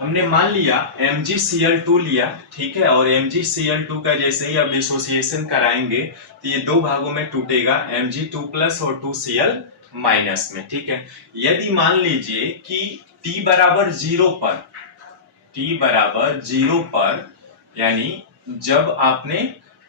हमने मान लिया MgCl2 लिया, ठीक है, और MgCl2 का जैसे ही आप डिसोसिएशन कराएंगे तो ये दो भागों में टूटेगा, Mg2 प्लस और 2Cl माइनस में, ठीक है। यदि मान लीजिए कि T बराबर 0 पर, T बराबर 0 पर, यानी जब आपने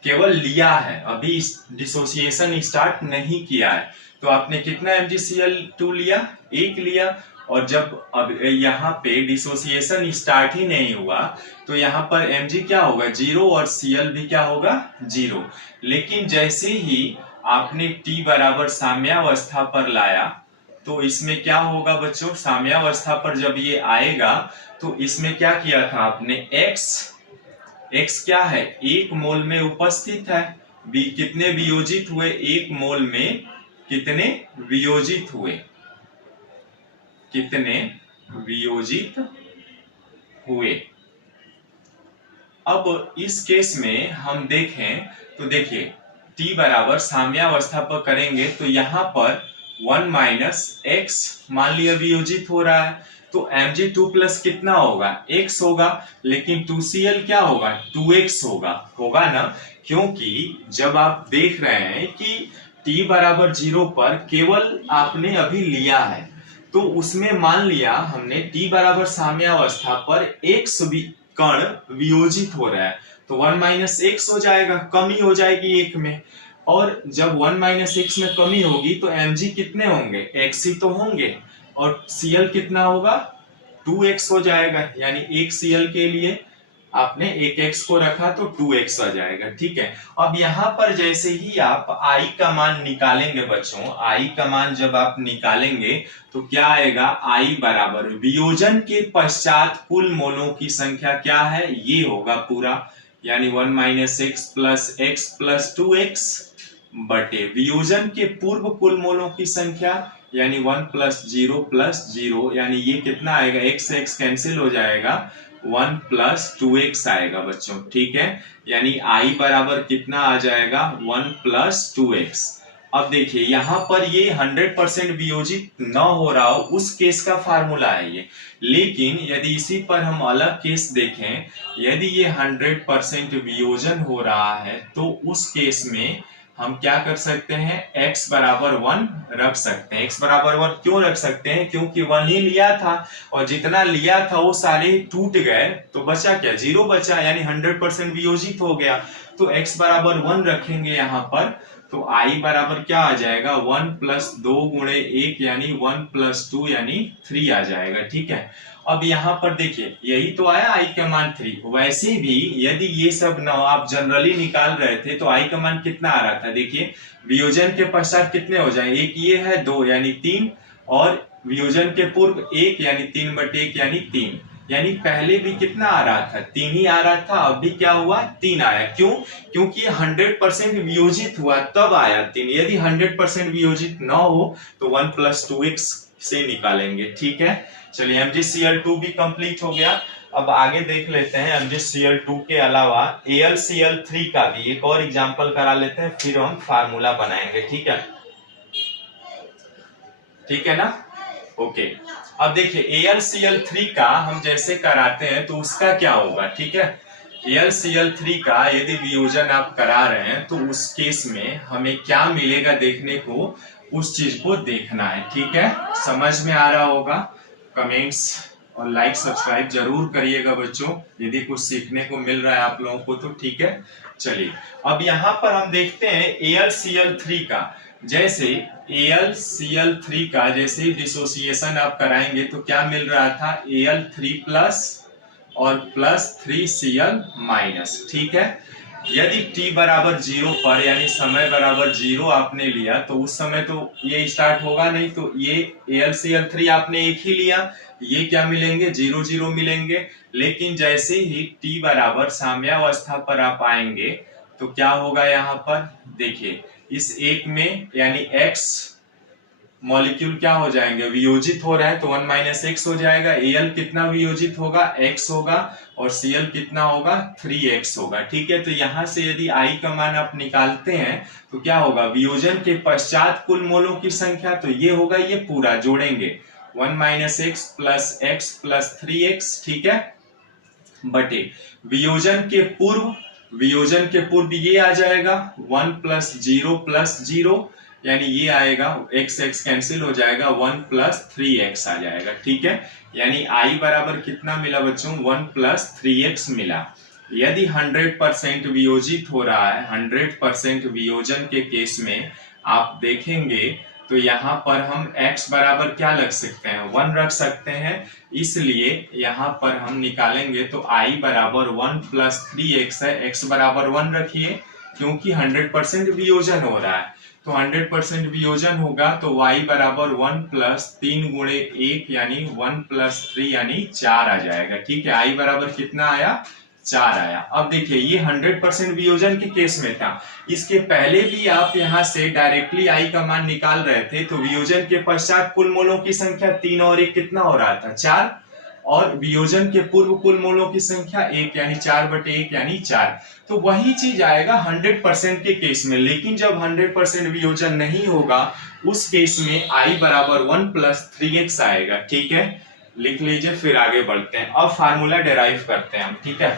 केवल लिया है, अभी डिसोसिएशन स्टार्ट नहीं किया है, तो आपने कितना MgCl2 लिया, एक लिया, और जब अब यहाँ पे डिसोसिएशन स्टार्ट ही नहीं हुआ तो यहाँ पर Mg क्या होगा, 0, और Cl भी क्या होगा, 0। लेकिन जैसे ही आपने T बराबर साम्यावस्था पर लाया तो इसमें क्या होगा बच्चों, साम्यावस्था पर जब ये आएगा तो इसमें क्या किया था आपने, X क्या है, 1 मोल में उपस्थित है, कितने वियोजित हुए, 1 मोल में कितने वियोजित हुए, कितने वियोजित हुए। अब इस केस में हम देखें तो देखिए T बराबर साम्यावस्था पर करेंगे तो यहाँ पर 1 माइनस एक्स मान लिया वियोजित हो रहा है, तो Mg2 प्लस कितना होगा, x होगा, लेकिन 2Cl क्या होगा, 2x होगा ना, क्योंकि जब आप देख रहे हैं कि T बराबर 0 पर केवल आपने अभी लिया है तो उसमें मान लिया हमने T बराबर साम्यावस्था पर x कण वियोजित हो रहा है तो 1 माइनस एक्स हो जाएगा, कमी हो जाएगी एक में, और जब 1 माइनस एक्स में कमी होगी तो Mg कितने होंगे, x ही तो होंगे, और Cl कितना होगा, 2x हो जाएगा, यानी एक Cl के लिए आपने एक x को रखा तो 2x आ जाएगा, ठीक है। अब यहाँ पर जैसे ही आप I का मान निकालेंगे बच्चों, I का मान जब आप निकालेंगे तो क्या आएगा, I बराबर वियोजन के पश्चात कुल मोलों की संख्या क्या है, ये होगा पूरा, यानी 1 माइनस एक्स प्लस 2x बटे वियोजन के पूर्व कुल मोलों की संख्या, यानी 1 प्लस 0, यानी ये कितना आएगा, x कैंसिल हो जाएगा, 1 प्लस 2x आएगा बच्चों, ठीक है, यानी I बराबर कितना आ जाएगा, 1 प्लस 2x। अब देखिए यहाँ पर ये 100% वियोजित न हो रहा हो उस केस का फार्मूला है ये, लेकिन यदि इसी पर हम अलग केस देखें, यदि ये 100% वियोजन हो रहा है तो उस केस में हम क्या कर सकते हैं, x बराबर 1 रख सकते हैं। x बराबर 1 क्यों रख सकते हैं, क्योंकि 1 ही लिया था और जितना लिया था वो सारे टूट गए तो बचा क्या, 0 बचा, यानी 100% वियोजित हो गया, तो x बराबर 1 रखेंगे यहाँ पर, तो I बराबर क्या आ जाएगा, 1 प्लस 2 गुणे 1 यानी 1 प्लस 2 यानी 3 आ जाएगा, ठीक है। अब यहाँ पर देखिए यही तो आया I का मान 3, वैसे भी यदि ये सब न आप जनरली निकाल रहे थे तो I का मान कितना आ रहा था, देखिए वियोजन के पश्चात कितने हो जाए, एक ये है 2 यानी 3, और वियोजन के पूर्व 1 यानी 3 बटे 1 यानी 3, यानी पहले भी कितना आ रहा था, 3 ही आ रहा था, अभी क्या हुआ, 3 आया, क्यों, क्योंकि 100% वियोजित हुआ तब आया 3, यदि 100% वियोजित न हो तो 1 प्लस 2x से निकालेंगे, ठीक है। चलिए MgCl2 भी कंप्लीट हो गया। अब आगे देख लेते हैं MgCl2 के अलावा AlCl3 का भी एक और एग्जांपल करा लेते हैं, फिर हम फार्मूला बनाएंगे, ठीक है, ठीक है ना, ओके। अब देखिए AlCl3 का हम जैसे कराते हैं तो उसका क्या होगा, ठीक है, AlCl3 का यदि वियोजन आप करा रहे हैं तो उस केस में हमें क्या मिलेगा देखने को, उस चीज को देखना है, ठीक है, समझ में आ रहा होगा, कमेंट्स और लाइक सब्सक्राइब जरूर करिएगा बच्चों, यदि कुछ सीखने को मिल रहा है आप लोगों को तो, ठीक है। चलिए अब यहाँ पर हम देखते हैं AlCl3 का, जैसे AlCl3 का जैसे डिसोसिएशन आप कराएंगे तो क्या मिल रहा था, Al3 प्लस और प्लस 3Cl माइनस, ठीक है। यदि t बराबर 0 पर यानी समय बराबर 0 आपने लिया तो उस समय तो ये स्टार्ट होगा नहीं, तो ये AlCl3 आपने एक ही लिया, ये क्या मिलेंगे, 0 0 मिलेंगे, लेकिन जैसे ही t बराबर साम्यावस्था पर आप आएंगे तो क्या होगा, यहाँ पर देखिए इस एक में यानी x मॉलिक्यूल क्या हो जाएंगे, वियोजित हो रहा है तो 1 माइनस एक्स हो जाएगा, Al कितना वियोजित होगा, x होगा, और Cl कितना होगा, 3x होगा, ठीक है। तो यहां से यदि I का मान आप निकालते हैं तो क्या होगा, वियोजन के पश्चात कुल मोलों की संख्या, तो ये होगा, ये पूरा जोड़ेंगे 1 माइनस एक्स प्लस 3x, ठीक है, बटे वियोजन के पूर्व ये आ जाएगा 1 प्लस 0 यानी ये आएगा x x कैंसिल हो जाएगा 1 प्लस 3x आ जाएगा, ठीक है। यानी i बराबर कितना मिला बच्चों, 1 प्लस 3x मिला। यदि 100% वियोजित हो रहा है, 100% वियोजन के केस में आप देखेंगे तो यहाँ पर हम x बराबर क्या लग सकते हैं, 1 रख सकते हैं। इसलिए यहाँ पर हम निकालेंगे तो i बराबर 1 प्लस 3x है, x बराबर 1 रखिए क्योंकि 100% वियोजन हो रहा है। तो 100% वियोजन होगा तो y बराबर 1 प्लस 3 गुणे 1 यानी 1 प्लस 3 यानी 4 आ जाएगा, ठीक है। i बराबर कितना आया, 4 आया। अब देखिए ये 100% वियोजन के केस में था, इसके पहले भी आप यहाँ से डायरेक्टली i का मान निकाल रहे थे तो वियोजन के पश्चात कुल मोलों की संख्या 3 और 1 कितना हो रहा था, 4, और वियोजन के पूर्व कुल मोलों की संख्या 1 यानी 4/1 यानी 4। तो वही चीज आएगा 100% के केस में। लेकिन जब 100% वियोजन नहीं होगा उस केस में i बराबर 1 प्लस 3x आएगा, ठीक है। लिख लीजिए, फिर आगे बढ़ते हैं। अब फार्मूला डेराइव करते हैं हम, ठीक है।